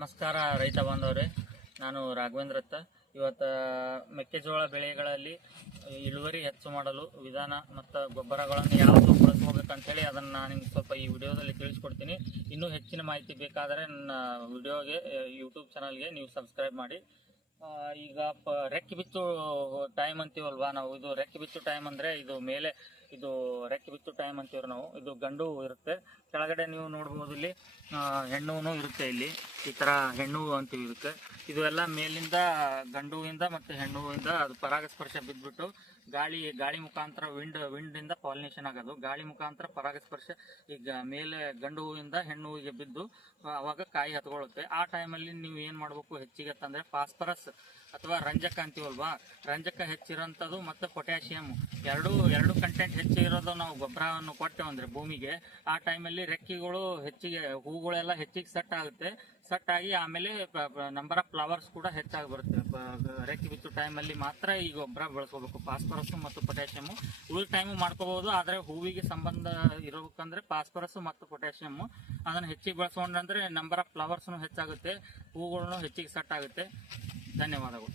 ನಮಸ್ಕಾರ ರೈತ ಬಾಂಧವರೇ, ನಾನು ರಾಘವೇಂದ್ರತ್ತ. ಇವತ್ತು ಮೆಕ್ಕೆಜೋಳ ಬೆಳೆಗಳಲ್ಲಿ ಇಳುವರಿ ಹೆಚ್ಚು ಮಾಡಲು ವಿಧಾನ ಮತ್ತು ಗೊಬ್ಬರಗಳನ್ನು ಯಾವುದು ಬಳಸ್ಕೋಬೇಕಂತೇಳಿ ಅದನ್ನು ನಾನು ನಿಮ್ಗೆ ಸ್ವಲ್ಪ ಈ ವಿಡಿಯೋದಲ್ಲಿ ತಿಳಿಸ್ಕೊಡ್ತೀನಿ. ಇನ್ನೂ ಹೆಚ್ಚಿನ ಮಾಹಿತಿ ಬೇಕಾದರೆ ನನ್ನ ವಿಡಿಯೋಗೆ ಯೂಟ್ಯೂಬ್ ಚಾನಲ್ಗೆ ನೀವು ಸಬ್ಸ್ಕ್ರೈಬ್ ಮಾಡಿ. ಈಗ ರೆಕ್ಕೆ ಬಿತ್ತು ಟೈಮ್ ಅಂತೀವಲ್ವಾ ನಾವು, ಇದು ರೆಕ್ಕೆ ಬಿತ್ತು ಟೈಮ್ ಅಂದರೆ ಇದು ಮೇಲೆ ಇದು ರೆಕ್ಕೆ ಬಿತ್ತು ಟೈಮ್ ಅಂತೀವ್ರಿ ನಾವು. ಇದು ಗಂಡು ಇರುತ್ತೆ, ಕೆಳಗಡೆ ನೀವು ನೋಡ್ಬೋದು ಇಲ್ಲಿ ಹೆಣ್ಣು ಇರುತ್ತೆ. ಇಲ್ಲಿ ಈ ಥರ ಹೆಣ್ಣು ಅಂತೀವಿ ಇದಕ್ಕೆ. ಇದು ಎಲ್ಲ ಮೇಲಿಂದ ಗಂಡುವಿಂದ ಮತ್ತು ಹೆಣ್ಣುವಿಂದ ಅದು ಪರಾಗಸ್ಪರ್ಶ ಬಿದ್ದುಬಿಟ್ಟು ಗಾಳಿ ಮುಖಾಂತರ ವಿಂಡಿಂದ ಪಾಲಿನೇಷನ್ ಆಗೋದು, ಗಾಳಿ ಮುಖಾಂತರ ಪರಾಗಸ್ಪರ್ಶ ಈಗ ಮೇಲೆ ಗಂಡು ಹೂವಿಂದ ಹೆಣ್ಣು ಹೂವಿಗೆ ಬಿದ್ದು ಅವಾಗ ಕಾಯಿ ಹತ್ಕೊಳ್ಳುತ್ತೆ. ಆ ಟೈಮಲ್ಲಿ ನೀವು ಏನು ಮಾಡಬೇಕು, ಹೆಚ್ಚಿಗೆ ಅಂತಂದರೆ ಫಾಸ್ಫರಸ್ ಅಥವಾ ರಂಜಕ ಅಂತೀವಲ್ವಾ, ರಂಜಕ ಹೆಚ್ಚಿರೋಂಥದ್ದು ಮತ್ತು ಪೊಟ್ಯಾಷಿಯಮ್ ಎರಡು ಕಂಟೆಂಟ್ ಹೆಚ್ಚಿರೋದು ನಾವು ಗೊಬ್ಬರವನ್ನು ಕೊಟ್ಟೆವು ಅಂದರೆ ಭೂಮಿಗೆ, ಆ ಟೈಮಲ್ಲಿ ರೆಕ್ಕೆಗಳು ಹೆಚ್ಚಿಗೆ, ಹೂಗಳೆಲ್ಲ ಹೆಚ್ಚಿಗೆ ಸೆಟ್ ಆಗುತ್ತೆ. ಸೆಟ್ ಆಗಿ ಆಮೇಲೆ ನಂಬರ್ ಆಫ್ ಫ್ಲವರ್ಸ್ ಕೂಡ ಹೆಚ್ಚಾಗಿ ಬರುತ್ತೆ. ರೆಕ್ಕೆ ಬಿತ್ತು ಟೈಮಲ್ಲಿ ಮಾತ್ರ ಈ ಗೊಬ್ಬರ ಬಳಸ್ಕೋಬೇಕು, ಫಾಸ್ಫರಸ್ ಮತ್ತು ಪೊಟ್ಯಾಷಿಯಮ್. ಉಳಿದ ಟೈಮು ಮಾಡ್ಕೋಬಹುದು, ಆದರೆ ಹೂವಿಗೆ ಸಂಬಂಧ ಇರಬೇಕಂದ್ರೆ ಫಾಸ್ಫರಸ್ ಮತ್ತು ಪೊಟ್ಯಾಷಿಯಮ್ ಅದನ್ನು ಹೆಚ್ಚಿಗೆ ಬಳಸ್ಕೊಂಡ್ರೆ ನಂಬರ್ ಆಫ್ ಫ್ಲವರ್ಸ್ನು ಹೆಚ್ಚಾಗುತ್ತೆ, ಹೂಗಳನ್ನು ಹೆಚ್ಚಿಗೆ ಸೆಟ್ ಆಗುತ್ತೆ. ಧನ್ಯವಾದಗಳು.